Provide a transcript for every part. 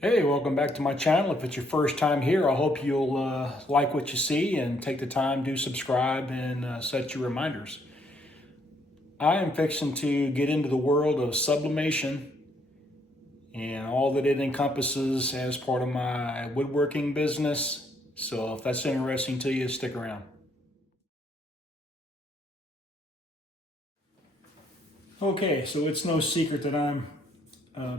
Hey, welcome back to my channel. If it's your first time here, I hope you'll like what you see and take the time to subscribe and set your reminders. I am fixing to get into the world of sublimation and all that it encompasses as part of my woodworking business. So if that's interesting to you, stick around. Okay, so it's no secret that I'm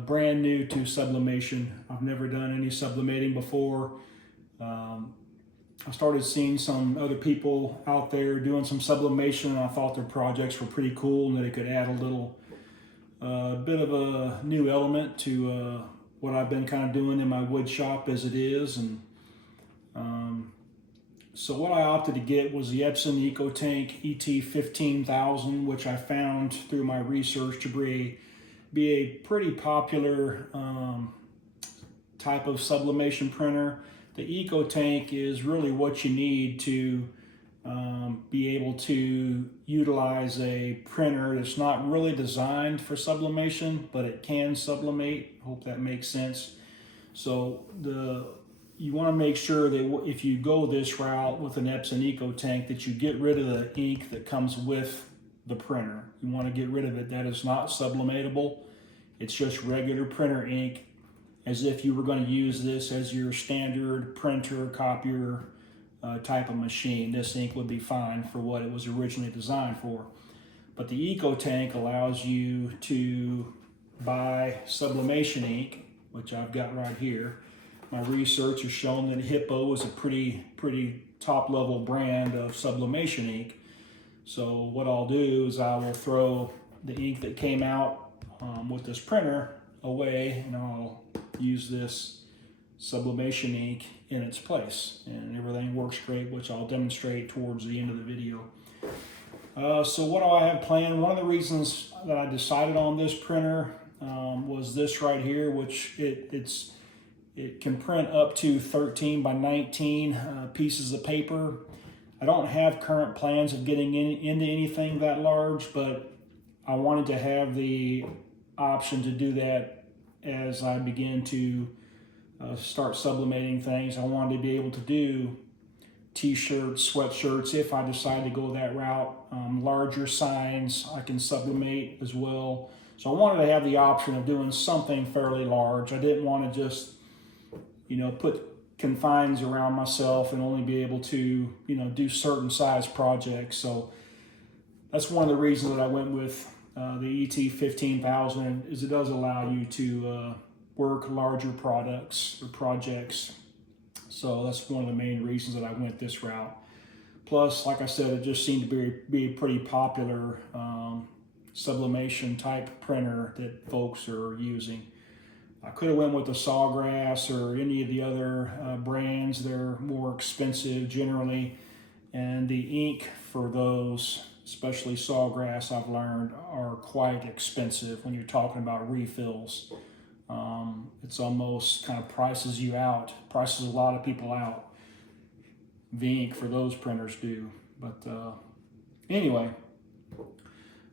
brand new to sublimation. I've never done any sublimating before. I started seeing some other people out there doing some sublimation, and I thought their projects were pretty cool and that it could add a little bit of a new element to what I've been kind of doing in my wood shop as it is. And so what I opted to get was the Epson EcoTank ET15000, which I found through my research to be a pretty popular type of sublimation printer. The EcoTank is really what you need to be able to utilize a printer that's not really designed for sublimation, but it can sublimate. Hope that makes sense. So you want to make sure that if you go this route with an Epson EcoTank, that you get rid of the ink that comes with the printer. You want to get rid of it. That is not sublimatable. It's just regular printer ink, as if you were going to use this as your standard printer, copier type of machine. This ink would be fine for what it was originally designed for. But the EcoTank allows you to buy sublimation ink, which I've got right here. My research has shown that Hippo is a pretty top level brand of sublimation ink. So what I'll do is I will throw the ink that came out with this printer away, and I'll use this sublimation ink in its place, and everything works great, which I'll demonstrate towards the end of the video. So what do I have planned? One of the reasons that I decided on this printer was this right here, which it can print up to 13 by 19 pieces of paper. I don't have current plans of getting into anything that large, but I wanted to have the option to do that as I begin to start sublimating things. I wanted to be able to do t-shirts, sweatshirts, if I decide to go that route. Larger signs I can sublimate as well. So I wanted to have the option of doing something fairly large. I didn't want to just, put confines around myself and only be able to, do certain size projects. So that's one of the reasons that I went with the ET15000, is it does allow you to work larger products or projects. So that's one of the main reasons that I went this route. Plus, like I said, it just seemed to be a pretty popular sublimation type printer that folks are using. I could have went with the Sawgrass or any of the other brands. They're more expensive generally, and the ink for those, especially Sawgrass, I've learned, are quite expensive when you're talking about refills. It's almost kind of prices a lot of people out. The ink for those printers do. But anyway,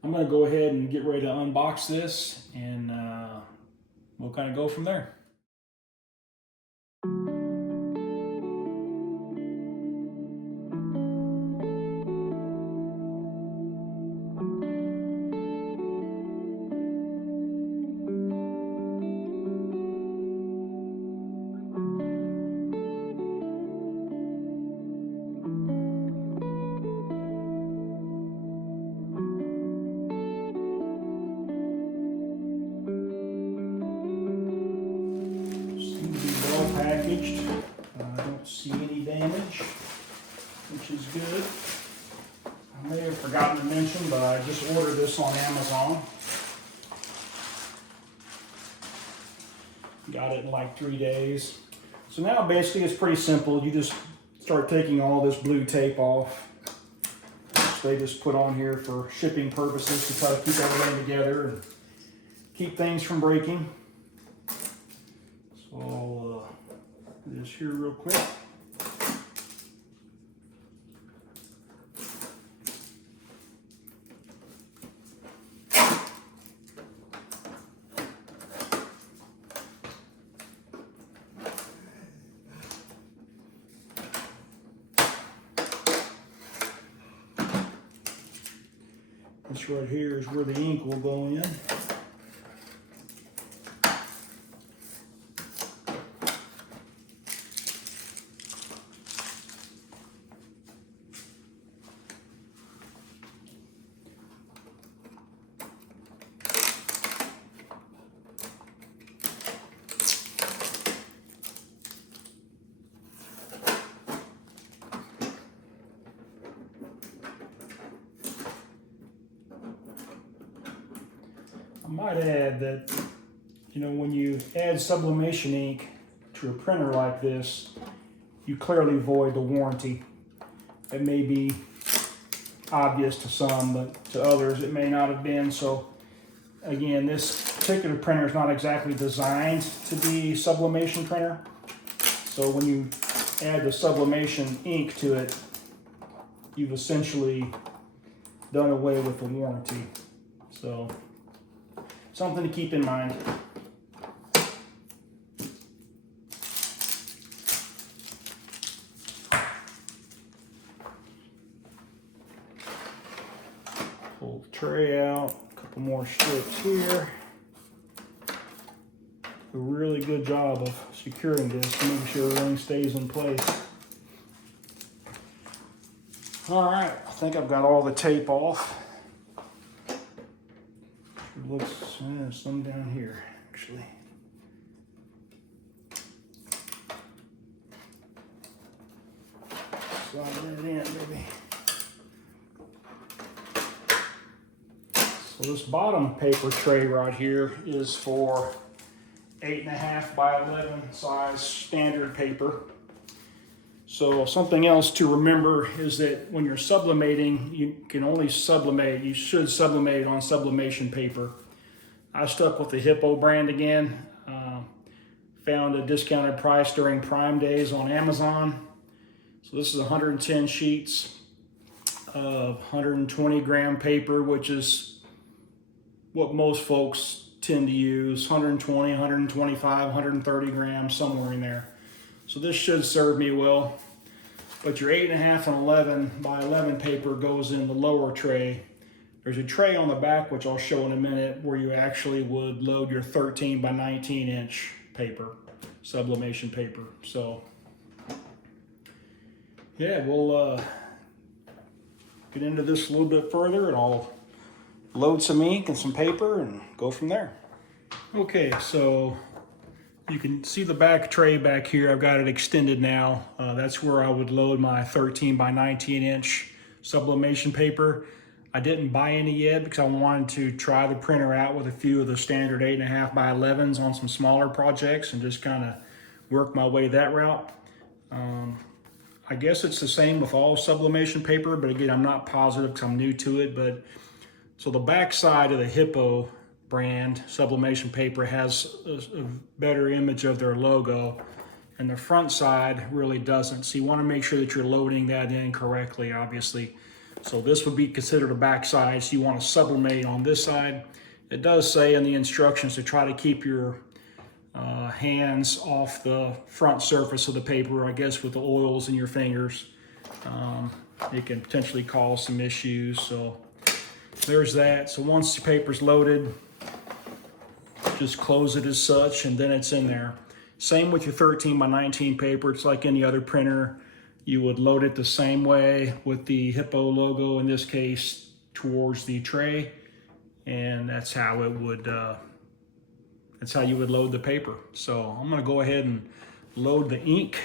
I'm going to go ahead and get ready to unbox this, and we'll kind of go from there. Packaged. I don't see any damage, which is good. I may have forgotten to mention, but I just ordered this on Amazon. Got it in like 3 days. So now basically it's pretty simple. You just start taking all this blue tape off, which they just put on here for shipping purposes to try to keep everything together and keep things from breaking. So I'll do this here real quick. This right here is where the ink will go in. I might add that, you know, when you add sublimation ink to a printer like this, you clearly void the warranty. It may be obvious to some, but to others it may not have been. So again, this particular printer is not exactly designed to be a sublimation printer. So when you add the sublimation ink to it, you've essentially done away with the warranty. So something to keep in mind. Pull the tray out, a couple more strips here. A really good job of securing this to make sure everything stays in place. All right, I think I've got all the tape off. It looks, some down here, actually. Slide that in, baby. So this bottom paper tray right here is for 8.5 by 11 size standard paper. So something else to remember is that when you're sublimating, you can only sublimate, you should sublimate on sublimation paper. I stuck with the Hippo brand again. Found a discounted price during Prime Days on Amazon. So this is 110 sheets of 120 gram paper, which is what most folks tend to use. 120, 125, 130 grams, somewhere in there. So this should serve me well. But your 8.5 and 11 by 11 paper goes in the lower tray. There's a tray on the back, which I'll show in a minute, where you actually would load your 13 by 19 inch paper, sublimation paper. So yeah, we'll get into this a little bit further, and I'll load some ink and some paper and go from there. Okay, so you can see the back tray back here. I've got it extended now. That's where I would load my 13 by 19 inch sublimation paper. I didn't buy any yet because I wanted to try the printer out with a few of the standard 8.5 by 11s on some smaller projects and just kind of work my way that route. I guess it's the same with all sublimation paper, but again, I'm not positive because I'm new to it. But so the back side of the Hippo brand sublimation paper has a better image of their logo, and the front side really doesn't. So you want to make sure that you're loading that in correctly, obviously. So this would be considered a back side, so you want to sublimate on this side. It does say in the instructions to try to keep your hands off the front surface of the paper, I guess with the oils in your fingers. It can potentially cause some issues, so there's that. So once the paper's loaded, just close it as such, and then it's in there. Same with your 13 by 19 paper. It's like any other printer. You would load it the same way with the Hippo logo, in this case, towards the tray. And that's how it would, that's how you would load the paper. So I'm gonna go ahead and load the ink.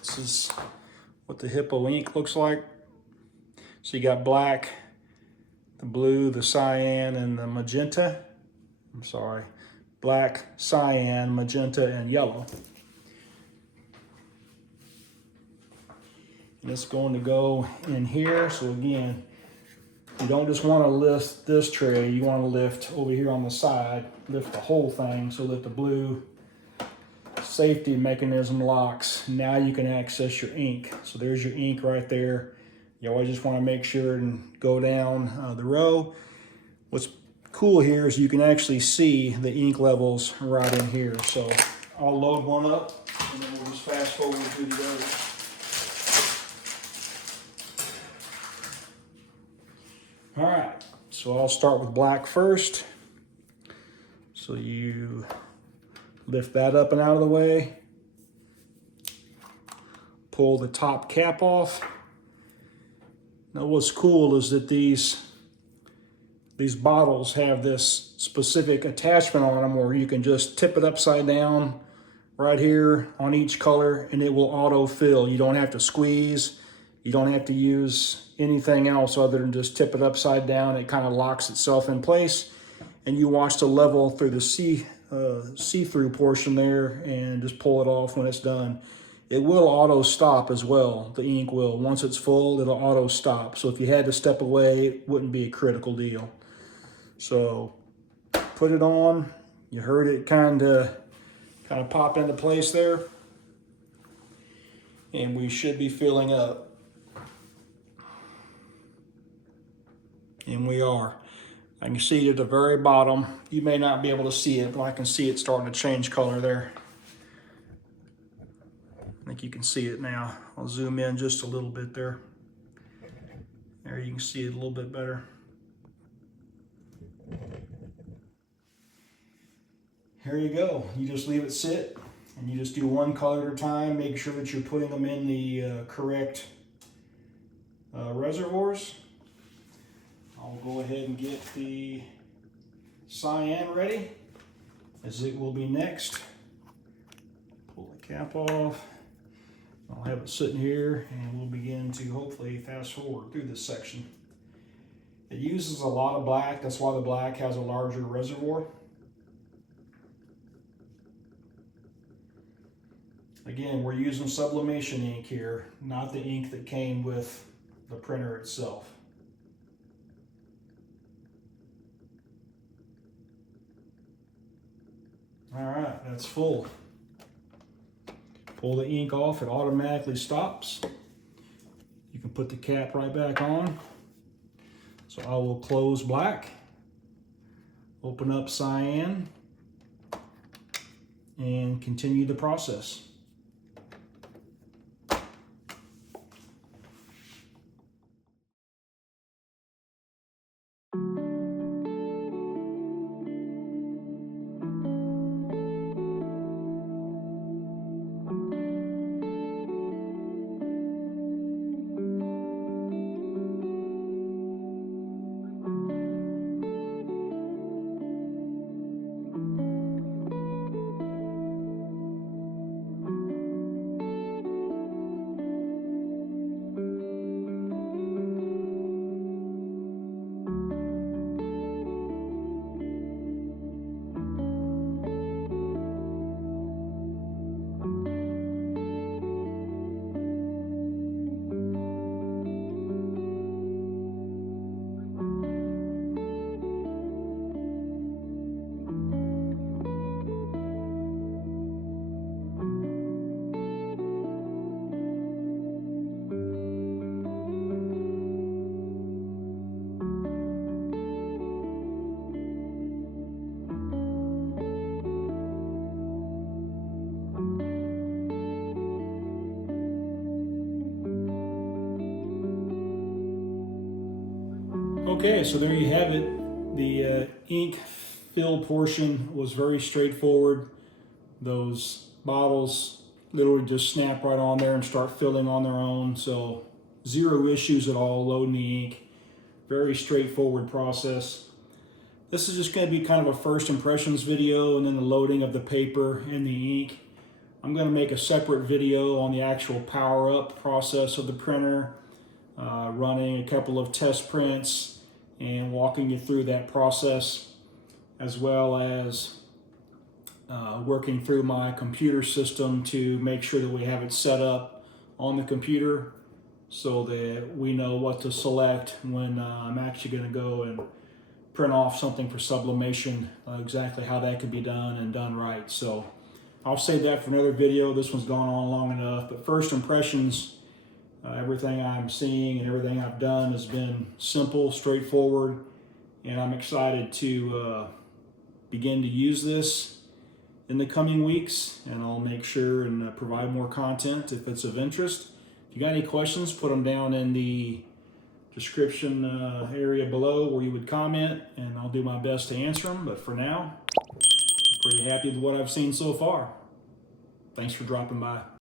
This is what the Hippo ink looks like. So you got black, the blue, the cyan, and the magenta. I'm sorry, black, cyan, magenta, and yellow. And it's going to go in here. So again, you don't just want to lift this tray, you want to lift over here on the side, lift the whole thing so that the blue safety mechanism locks. Now you can access your ink. So there's your ink right there. You always just want to make sure and go down the row. What's cool here is you can actually see the ink levels right in here. So I'll load one up and then we'll just fast forward through the others. All right, so I'll start with black first. So you lift that up and out of the way. Pull the top cap off. Now what's cool is that these bottles have this specific attachment on them where you can just tip it upside down right here on each color and it will auto fill. You don't have to squeeze. You don't have to use anything else other than just tip it upside down. It kind of locks itself in place and you watch the level through the see-through portion there and just pull it off when it's done. It will auto stop as well. The ink will. Once it's full, it'll auto stop. So if you had to step away, it wouldn't be a critical deal. So put it on. You heard it kind of pop into place there. And we should be filling up. And we are. I can see it at the very bottom. You may not be able to see it, but I can see it starting to change color there. I think you can see it now. I'll zoom in just a little bit there. There you can see it a little bit better. Here you go. You just leave it sit and you just do one color at a time. Make sure that you're putting them in the correct reservoirs. I'll go ahead and get the cyan ready as it will be next. Pull the cap off. I'll have it sitting here and we'll begin to hopefully fast forward through this section. It uses a lot of black, that's why the black has a larger reservoir. Again, we're using sublimation ink here, not the ink that came with the printer itself. All right, that's full. Pull the ink off, it automatically stops. You can put the cap right back on. So I will close black, open up cyan, and continue the process. Okay, so there you have it. The ink fill portion was very straightforward. Those bottles literally just snap right on there and start filling on their own. So zero issues at all loading the ink. Very straightforward process. This is just going to be kind of a first impressions video and then the loading of the paper and the ink. I'm going to make a separate video on the actual power up process of the printer, running a couple of test prints and walking you through that process, as well as working through my computer system to make sure that we have it set up on the computer so that we know what to select when I'm actually going to go and print off something for sublimation, exactly how that could be done and done right. So I'll save that for another video. This one's gone on long enough, but first impressions, everything I'm seeing and everything I've done has been simple, straightforward, and I'm excited to begin to use this in the coming weeks, and I'll make sure and provide more content if it's of interest. If you got any questions, put them down in the description area below where you would comment, and I'll do my best to answer them. But for now, pretty happy with what I've seen so far. Thanks for dropping by.